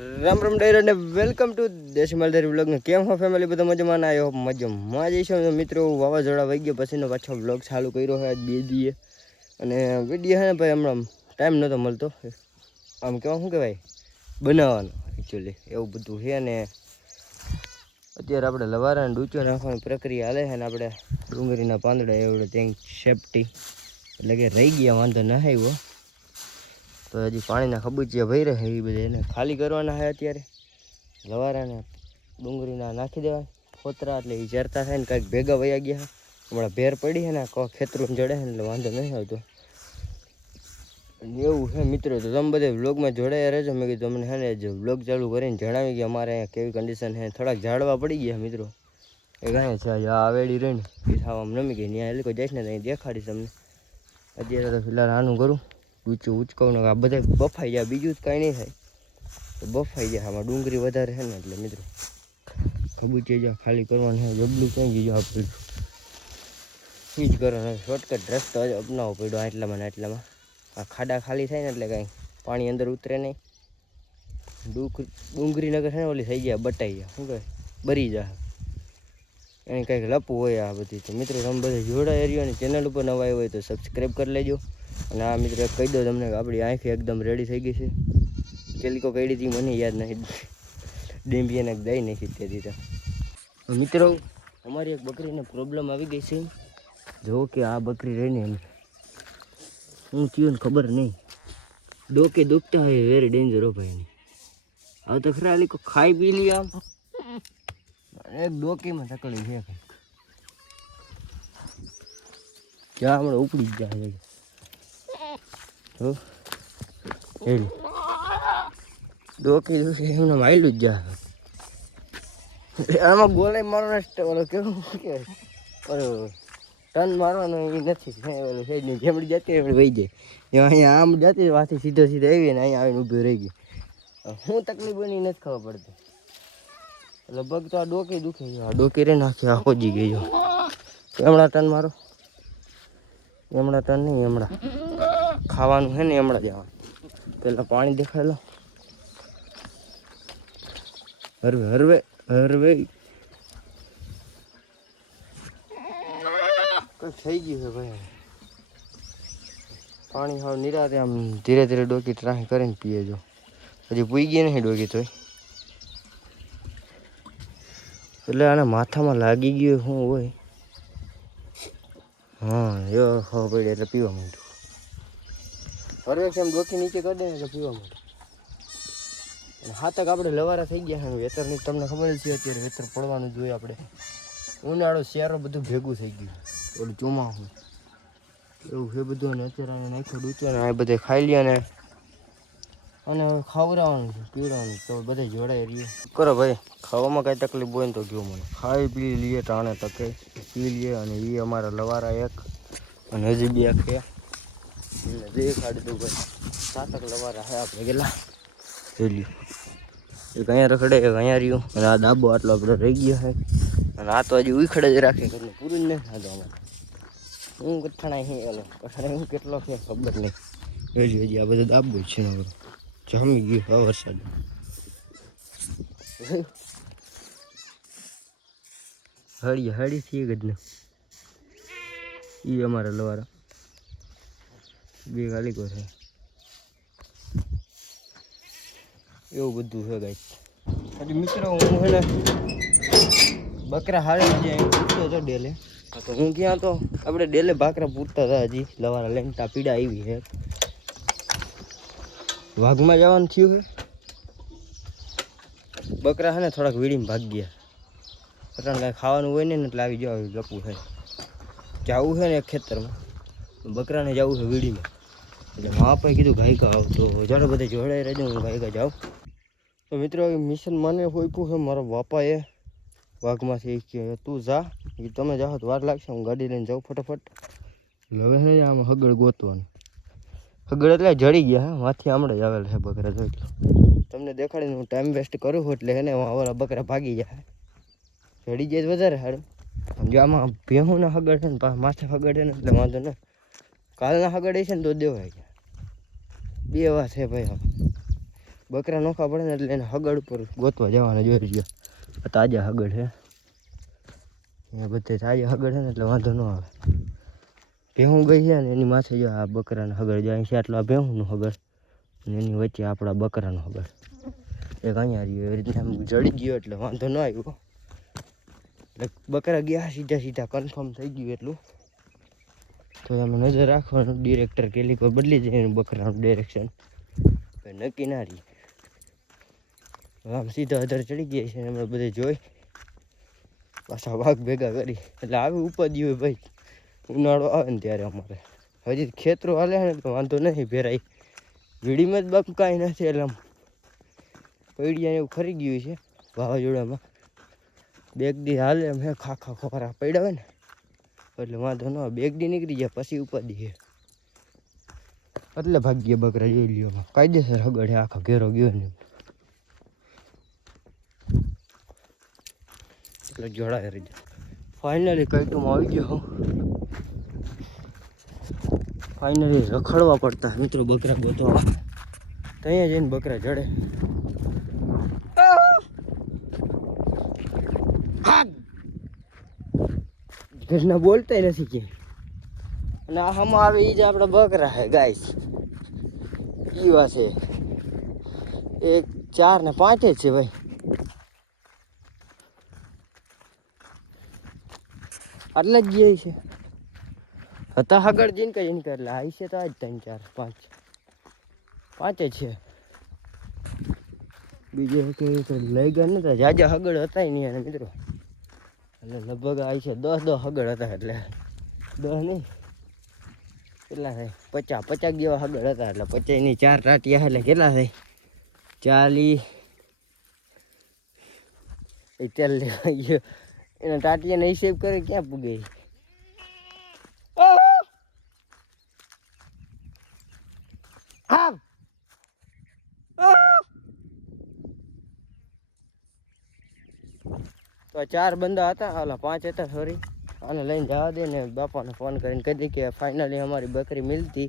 રામ રામ ડાયર અને welcome to દેશી માલધારી vlog. કેમ હો ફેમિલી? બધા મજામાં? આવ્યો મજામાં જઈશું મિત્રો. વાવાઝોડા વહી ગયા પછીનો પાછો વ્લોગ ચાલુ કર્યો હોય આજ 2 દીએ. અને વિડીયો હે ને ભાઈ હમણાં ટાઈમ નહોતો મળતો, આમ કેવા શું કહેવાય, બનાવવાનો એકચ્યુઅલી એવું બધું છે. ને અત્યારે આપણે લવારાને ડૂચો નાખવાની પ્રક્રિયા હાલે છે. ને આપણે ડુંગળીના પાંદડા એવડે ત્યાં સેફટી એટલે કે રહી ગયા, વાંધો ના આવ્યો. તો હજી પાણીના ખબૂચિયા ભરી રહે એ બધા એને ખાલી કરવાના છે. અત્યારે લવારાને ડુંગળીના નાખી દેવા ફોતરા, એટલે એ ચરતા થાય ને કાંઈક ભેગા વયા ગયા. હમણાં ભેર પડી છે ને ખેતરું જડે છે એટલે વાંધો નહીં આવતો. એવું છે મિત્રો. તો તમે બધા વ્લોગમાં જોડાયા રહેજો. મેં કીધું તમને છે ને જે વ્લોગ ચાલુ કરીને જણાવી કે અમારે અહીંયા કેવી કન્ડિશન છે. થોડાક ઝાડવા પડી ગયા મિત્રો. એ કાંઈ છે આ આવેડી રહીને એ થવા નમી ગઈ. ત્યાં એટલે કોઈ જઈશ ને ત્યાં દેખાડીશ તમને. અત્યારે તો ફિલહાલ આનું કરું, ઊંચું ઉચકાવું ને આ બધા બફાઈ જાય, બીજું જ કાંઈ નહીં થાય તો બફાઈ જાય. આમાં ડુંગળી વધારે છે ને એટલે મિત્રો ખબૂચી જાય ખાલી કરવાનું છે. જબલું ક્યાં ગયું આપણે એ જ કરવાનું. શોર્ટકટ રસ્તો જ અપનાવવો પડ્યો આટલામાં ને આટલામાં. આ ખાડા ખાલી થાય ને એટલે કાંઈ પાણી અંદર ઉતરે નહીં. ડુંગળી નગર છે ને ઓલી થઈ જાય, બટાઈ જાય, શું કહે બરી જાય, એને કંઈક લપવું હોય આ બધી. તો મિત્રો તમે બધા જોડાઈ રહ્યો અને ચેનલ ઉપર નવા આવ્યો હોય તો સબસ્ક્રાઈબ કરી લેજો. અને આ મિત્રો કહી દો તમને કે આપણી આંખ એકદમ રેડી થઈ ગઈ છે. કેલિકો કઈ હતી મને યાદ નથી, ડેમ્બિયાને દઈ નાખી ત્યાંથી. તો મિત્રો અમારી એક બકરીને પ્રોબ્લેમ આવી ગઈ છે. જો કે આ બકરી રહીને એમ હું થયું ને ખબર નહીં, ડોકે દુખતા હોય વેરી ડેન્જર હો ભાઈ. હવે તો ખરા અલી ખાઈ પી લી આમ એક ડોકીમાં તકલી છે ક્યાં હમણાં ઉપડી જ જાય. ડોકી એમને માયલું જ જાય. આમાં ગોળાઈ મારવાનો ઓલો કેવું કહેવાય, ટન મારવાનો એ નથી. ઓલું છે નહીં, જેમડી જતી એમડી વહી જાય. અહીંયા આમ જતી વાથી સીધો સીધો આવી ને અહીંયા આવીને ઊભી રહી ગઈ. શું તકલીફ બની નથી ખબર પડતી. લગભગ તો આ ડોકી દુખે છે. આ ડોકી રે નાખી આ હોજી ગઈ. હમણાં ટન મારો, હમણાં ટન નહીં, હમણાં ખાવાનું છે ને હમણાં જવાનું. પેલા પાણી દેખાય લો, હરવે હરવે હરવે કઈ થઈ ગયું છે ભાઈ. પાણી હાવ નિરાતે આમ ધીરે ધીરે ડોકી ટ્રાય કરીને પીએ. જો હજી પૂઈ ગઈ નહીં ડોકી તોય, એટલે આને માથામાં લાગી ગયું શું હોય. હા એવો ખબર પડી એટલે પીવા માંડ્યું. ફરવેક્ષ એમ ડોકી નીચે કરી દે ને એટલે પીવા માંડ્યું. હા તક આપણે લવારા થઈ ગયા છે વેતરની, તમને ખબર જ છે અત્યારે વેતર પડવાનું જોઈએ. આપણે ઉનાળો શિયાળો બધું ભેગું થઈ ગયું, ઓલું ચોમાસું એવું છે બધું. અને અત્યારે આને નાખ્યું ડૂચો ને આ બધે ખાઈ લે અને હવે ખવડાવવાનું છે, પીવડાવવાનું. તો બધે જોડાઈ રહ્યું કરો ભાઈ. ખાવામાં કાંઈ તકલીફ હોય ને તો કહો મને, ખાઈ પી લઈએ ટાણે તકે પી લઈએ. અને એ અમારા લવારા એક અને હજી બે છે દેખાડી દઉં ભાઈ. 7 લવારા છે આપણે કેટલા લ્યું. એક અહીંયા રખડે, એક અહીંયા રહ્યું. અને આ દાબો આટલો આપણે રહી ગયા છે. અને આ તો હજી ઉખડે જ રાખે એટલે પૂરું જ નહીં ખાધું અમારે. હું કઠણાઈ હે એલો કઠણાઈ હું કેટલો છે ખબર નહીં. હજી હજી આ બધું દાબો જ છે ને જામી ગયું હવે વરસાદ. હળી હળી થી એક જ ને એ અમારા લવારા બે ગાલીકો છે. એવું બધું છે ગાઈસ. એટલે મિત્રો હું છે ને બકરા હારે જાય પૂરતો હતો ડેલે. તો હું ક્યાં તો આપણે ડેલે બાકરા પૂરતા હતા હજી લવારા લઈને. તા પીડા આવી છે. વાઘમાં જવાનું થયું છે. બકરા છે ને થોડાક વીડીમાં ભાગી ગયા. કારણ કાંઈ ખાવાનું હોય ને એટલે આવી જાવ ગપવું છે. જવું છે ને એક ખેતરમાં, બકરાને જવું છે વીડીમાં. એટલે માપાએ કીધું ગાયકા આવ. તો ચાલો બધે જોડાઈ રહેજો, હું ગાયકા જાઉં. તો મિત્રો મિશન મને હોઈપું છે મારા બાપાએ વાઘમાંથી કે તું જા, તમે જાઓ તો વાર લાગશે, હું ગાડી લઈને જાઉં ફટાફટ. હવે છે આમાં હગડ ગોતવાનું. હગડ એટલે જડી ગયા હે, માથી હમણાં જ આવેલા છે બકરા. જો તમને દેખાડીને હું ટાઈમ વેસ્ટ કરું છું એટલે એને વાળા બકરા ભાગી જાય. જડી જાય વધારે સારું. જો આમાં ભેહુંના હગડ છે ને માથે હગડ છે ને એટલે વાંધો ને. કાલના હગડ છે ને તો દેવાય ગયા. બે વાત છે ભાઈ. બકરા નોખા પડે ને એટલે એને હગડ ઉપર ગોતવા જવાના જોઈ રહ્યા. તાજા હગડ છે અહીંયા બધે તાજા હગડ છે ને એટલે વાંધો ન આવે. ભેહું ગઈ છે ને એની માથે જો આ બકરાનો હગડ જાય છે. આટલું આ ભેહુંનું હગડ અને એની વચ્ચે આપણા બકરાનો હગડ એક અહીંયા રહ્યો. એવી રીતના જડી ગયો એટલે વાંધો ન આવ્યો. એટલે બકરા ગયા સીધા સીધા કન્ફર્મ થઈ ગયું એટલું. તો અમે નજર રાખવાનું. ડિરેક્ટર કેલિકો બદલી જાય એનું બકરાનું ડિરેક્શન નક્કી ના રહી. આમ સીધા અધર ચડી ગયા છે અમે બધે જોઈ પાછા વાઘ ભેગા કરી એટલે આવી ઉપાધિ હોય ભાઈ. ઉનાળો આવે ને ત્યારે અમારે હજી ખેતરો હાલે ને તો વાંધો નહીં ભેરાય. વીડીમાં જ બાપ કાંઈ નથી એટલે આમ પૈડિયાને એવું ખરી ગયું છે વાવાઝોડામાં. બેગ દી હાલે એમ હે ખાખા ખોરા પડ્યા હોય ને એટલે વાંધો ન આવે. બેગ દી નીકળી જાય પછી ઉપાધિ છે. એટલે ભાગ્ય બકરા જોઈ લ્યો કાયદેસર હગડે આખા ઘેરો ગયો ને એટલે જોડાય રહી જાય. ફાઇનલી કઈટુમાં આવી ગયો હું. ફાઇનલી રખડવા પડતા મિત્રો બકરા ગોતવા. ત્યાં જઈને બકરા જડે. ઘરના બોલતા નથી કે અને આ હમ આવે એ જ આપણા બકરા હે ગાઈસ. એ વાત છે 1 4 ને 5 જ છે ભાઈ. આટલા જ ગયા છે હતા હગડ જીનકા એટલે આવી છે તો આજ 3 4 5 જ છે. બીજે કે લઈ ગયા નતા જાજા હગડ હતા નહીં અને મિત્રો એટલે લગભગ આવી છે 10 હગડ હતા. એટલે 10 નહીં કેટલા થાય 50 જેવા હગડ હતા. એટલે 50 ની 4 ટાટિયા એટલે કેટલા થાય 40 એ તેલ લેવા ગયો એના ટાટિયાને હિસાબ કરે ક્યાં પૂગે. તો 4 બંદા હતા ઓલા 5 હતા સોરી. આને લઈને જવા દે ને બાપાને ફોન કરીને કહી દે કે ફાઇનલી અમારી બકરી મિલતી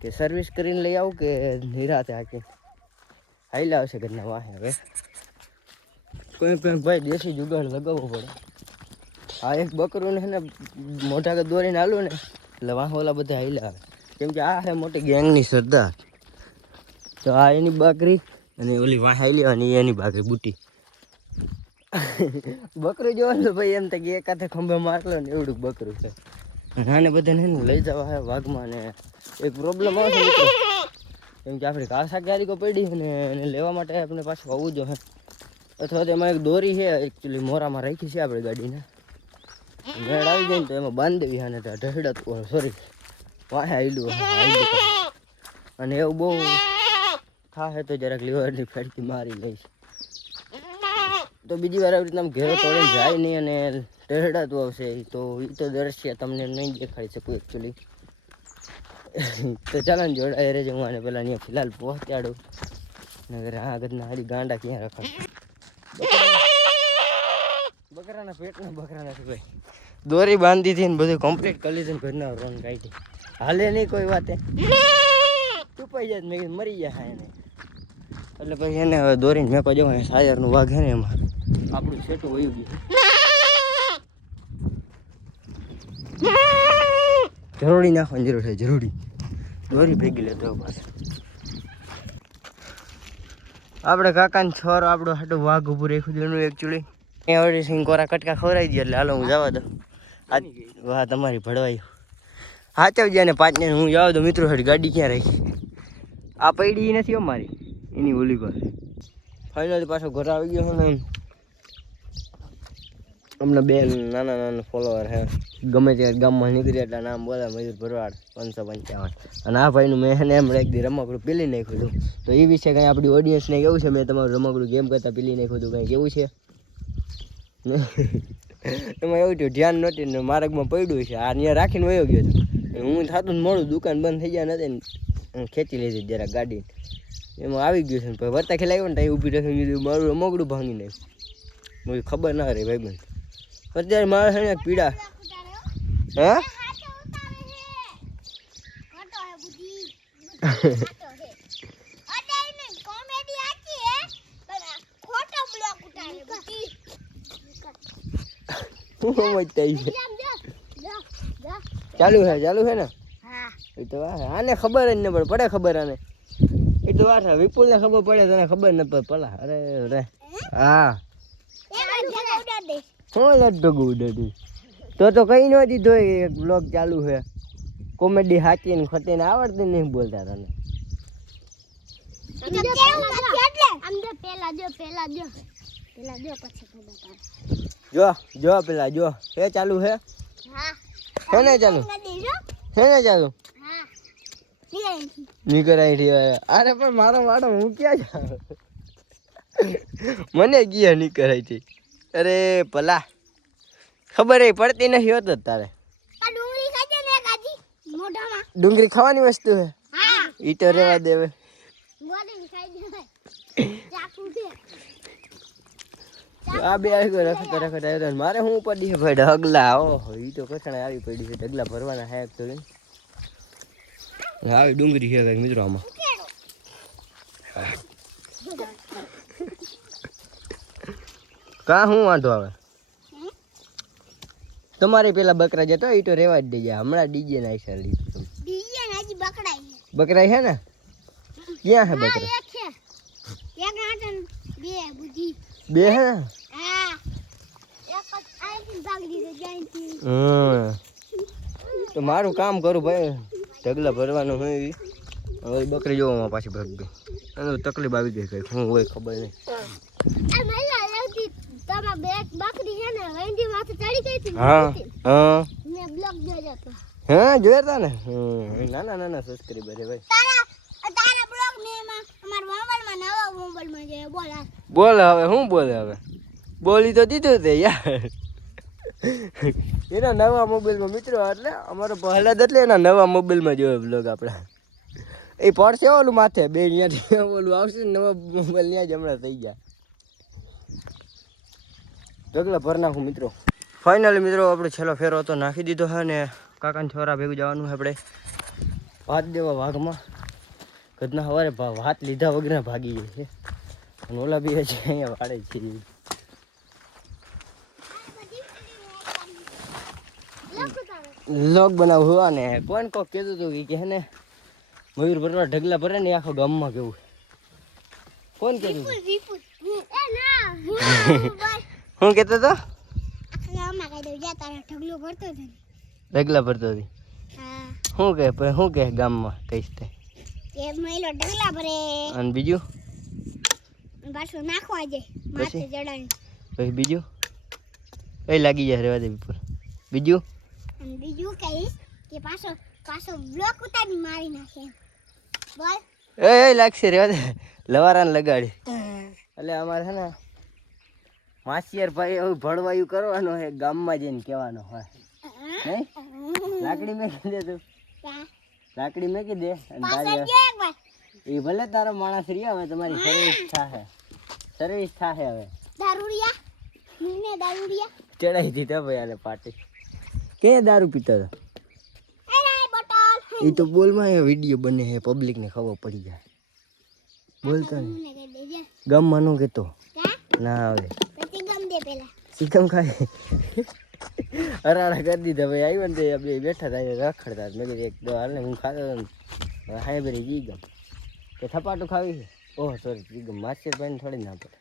કે સર્વિસ કરીને લઈ આવું કે નિરાતે આખી હાઈલા આવશે ઘરના વાહે. હવે કોઈ ભાઈ દેશી જુગાડ લગાવવો પડે. આ એક બકરું ને મોઢા દોરીને હાલું ને એટલે વાહ ઓલા બધા હાઈલા આવે. કેમ કે આ છે મોટી ગેંગની સરદાર. તો આ એની બકરી અને ઓલી વાહ હાઈલી અને એની બકરી બુટી. બકરું જોવાનું ભાઈ એમ થાય કે એકાથે ખંભે મારલો ને એવડું બકરું છે. આને બધાને લઈ જવા હે વાઘમાં. ને એક પ્રોબ્લેમ આવશે મિત્રો કેમ કે આપણી કાસા ક્યારીકો પડી છે ને એને લેવા માટે આપણે પાછું આવવું જોઈએ. અથવા તો એમાં એક દોરી છે એકચ્યુઅલી મોરામાં રાખી છે આપણે ગાડીને. મેળ આવી જાય ને તો એમાં બાંધી દેવી. અને ઢહેડા સોરી વાહે આવેલું અને એવું બહુ થાય તો જરાક લીવરની ફેડકી મારી લઈશ. તો બીજી વાર આવી રીતના ઘેરો તોડીને જાય નહીં અને ટેરડાતું આવશે તો એ તો દર્શ્ય તમને નહીં દેખાડી શકું એકચ્યુઅલી. તો ચાલો ને જોડાય રહેજો. હું આને પહેલાં અહીંયા ફિલહાલ પહોંચાડું નગર આ આગળના હારી ગાંડા ક્યાં રખાય. બકરાના પેટના બકરા નથી ભાઈ. દોરી બાંધી હતી ને બધું કમ્પ્લીટ કરી લીધું ને ઘરના રોન કાઢી હાલે નહીં કોઈ વાતે ટૂપાઈ જાય મેં મરી જાય એને. એટલે પછી એને હવે દોરીને મેકો જવા સાયરનું વાઘ છે ને એમાં આપણું છેટું વયું ગયું. જરૂરી નાખવાની જરૂર છે જરૂરી. દોરી ભેગી લેતો પાછું આપણે કાકાને છોરો આપણું હાટું વાઘ ઊભું રાખ્યું એનું એકચ્યુઅલી અહીંયા વળી સિંગ કોરા કટકા ખવડાવી દે એટલે હાલો હું જવા દઉં. વાહ તમારી ભળવાયું હાચવજે ને 5 ને હું જવા દઉં. મિત્રો હાડી ગાડી ક્યાં રાખી આ પૈડી નથી અમારી એની ઓલી પાસે. ફાઇનલી પાછો ઘર આવી ગયો ને. હમણાં 2 નાના ફોલોવર હે ગમે ત્યારે ગામમાં નીકળી એટલે નામ બોલે મયુર ભરવાડ 555. અને આ ભાઈનું મેં એને એમ એક દી રમકડું પીલી નાખ્યું હતું. તો એ વિશે કંઈ આપણી ઓડિયન્સને કેવું છે મેં તમારું રમકડું ગેમ કરતાં પીલી નાખ્યું હતું કંઈ કેવું છે એમાં એવું થયું ધ્યાન નહોતી ને માર્ગમાં પડ્યું છે. આ ત્યાં રાખીને વયો ગયો હતો. હું થતું ને મોડું દુકાન બંધ થઈ ગયા નથી ને ખેંચી લીધી જરા ગાડી એમાં આવી ગયું છે ને પછી વર્તા ખેલાવ્યો ને ત્યાં ઊભી રાખી મારું રમકડું ભાંગી નાખ્યું. મને ખબર ના રહી ભાઈ બંધ અત્યારે મારે છે ને પીડા હે હું સમજતા છે ચાલુ છે ને એ તો વાત આને ખબર જ ન પડે ખબર આને એ તો વાત વિપુલ ને ખબર પડે તને ખબર ન પડે પલા અરે રે હા હું લગભગ ઉડાડી તો કઈ ન દીધો એક બ્લોગ ચાલુ છે કોમેડી હાચી ને ખોટી ને આવડતી નહીં બોલતા તને જો પેલા જો હે ચાલુ હે હે ને ચાલુ નીકળાઈ રહ્યા અરે પણ મારો વાડો હું ક્યાં જાઉં મને ગયા નીકળાઈ હતી અરે ભલા ખબર પડતી નથી હોત તારે ડુંગળી ખાવાની વસ્તુ હે ઈ તો રેવા દેવે આ બે આવી ગયો રખતા આવ્યો મારે હું પડી ભાઈ ઢગલા ઓહો ઈ તો કઠણા આવી પડી છે ઢગલા ભરવાના હે તો આવી ડુંગળી છે કઈક મિત્રો આમાં કા હું વાંધો આવે તમારે પેલા બકરા જતો ઈ તો રેવા જ દેજે હમણાં ડીજે ના આઈસા લીધું બકરાઈ છે ને ક્યાં છે બકરા બે હે ને તો મારું કામ કરું ભાઈ ઢગલા ભરવાનું હોય હવે બકરી જોવામાં પાછી ભાગ ગઈ અને તકલીફ આવી ગઈ કઈ હું હોય ખબર નહીં હા જોયા તા ને નાના સબસ્ક્રાઇબર હે ભાઈ બોલ હવે હું બોલે હવે બોલી તો દીધું તે યાર એના નવા મોબાઈલમાં મિત્રો એટલે અમારો પહેલા જ એટલે એના નવા મોબાઈલમાં જોયો બ્લોગ આપણે એ પડશે ઓલું માથે બે અહીંયાથી ઓલું આવશે ને નવા મોબાઈલ ત્યાં જ હમણાં થઈ ગયા ઢગલા ભર નાખું મિત્રો ફાઇનલી મિત્રો આપણે છેલ્લો ફેરો તો નાખી દીધો છે ને કાકાને છોરા ભેગું જવાનું છે આપણે ભાત દેવા વાઘમાં કદના સવારે ભાત લીધા વગર ભાગી જાય છે અને ઓલા બી છે અહીંયા વાળે છે લોક બનાવું અને કોણ કોક કહેતું હતું કે હે ને મયુર ભરવા ઢગલા ભરે ને આખો ગામમાં કેવું કોણ કહેતું હતું હું કહેતો હતો ઢગલા ભરતો હતી શું કે ગામમાં કહીશ તે અને બીજું પછી બીજું કઈ લાગી જાય રેવા દે વિપુલ બીજું કહીશ કે પાછો બ્લોક ઉતારી મારી નાખે બોલ એ લાગશે રેવા દે લવારાને લગાડી એટલે અમારે છે ને માસિયાર ભાઈ એવું ભળવાયું કરવાનું હોય ગામમાં જઈને કહેવાનું હોય નહીં લાકડી મેકી દે તું લાકડી મેકી દે એ ભલે તારો માણસ રહ્યા હવે તમારી સર્વિસ થાહે હવે ચડાઈ દીધા ભાઈ આને પાર્ટી કે દારૂ પીતા હતા એ તો બોલમાં વિડીયો બને છે પબ્લિક ને ખબર પડી જાય બોલતા નહીં ગામમાં નો કેતો ના આવે સિકમ ખાય હરાડા કરી દીધા ભાઈ આવ્યો ને તે આપણે બેઠા હતા રખડતા મેં કીધું એક દો હાલ ને હું ખાતો હાય બરી જી ગમ કે થપાટું ખાવી છે ઓહ સોરી જી ગમ માછર ભાઈ થોડી ના પડે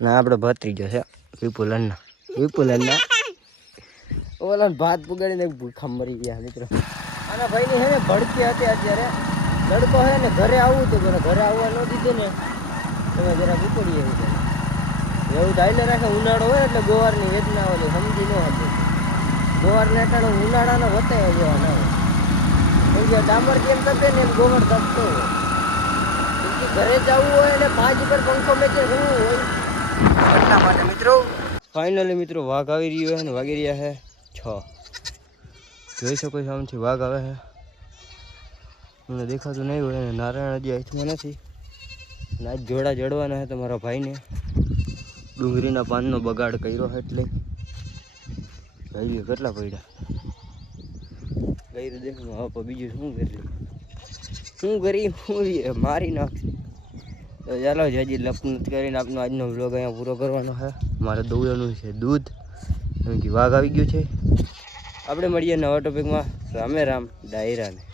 ના આપણે ભત્રીજો છે વિપુલ અન્ના ઓલા ભાત પુગાડીને ભૂખા મરી ગયા મિત્રો આના ભાઈની હે ને ભડકી હતી અત્યારે લડકો હે ને ઘરે આવવું તો ઘરે આવવા ન દીધે ને તમે જરા ઉપડી એવું ધાઈને રાખે ઉનાળો હોય એટલે ગોવારની વેદના ઓલી સમજી ન હતી ગોવારને અટાણે ઉનાળાનો વતાય જેવા ના હોય કેમ કે ડામર કેમ તપે ને એમ ગોવાર તપતો હોય ઘરે જવું હોય એટલે 5 ઉપર પંખો મેચે શું હોય એટલા માટે મિત્રો ફાઇનલી મિત્રો વાઘ આવી રહ્યો છે ને વાગી રહ્યા છે 6 જોઈ શકો છો આમથી વાઘ આવે છે મને દેખાતું નહીં હોય ને નારાયણ હજી હાથમાં નથી ને આજ જોડા જડવાના છે તમારા ભાઈને ડુંગળીના પાનનો બગાડ કર્યો છે એટલે ભાઈ કેટલા પડ્યા કર્યું દેખું હવે બીજું શું કરી મારી નાખશે તો ચાલો હજી લપ કરીને આપનો આજનો વ્લોગ અહીંયા પૂરો કરવાનો છે મારે દોવાનું છે દૂધ એમ કે વાઘ આવી ગયું છે. આપણે મળીએ નવા ટોપિકમાં. રામે રામ ડાયરાને.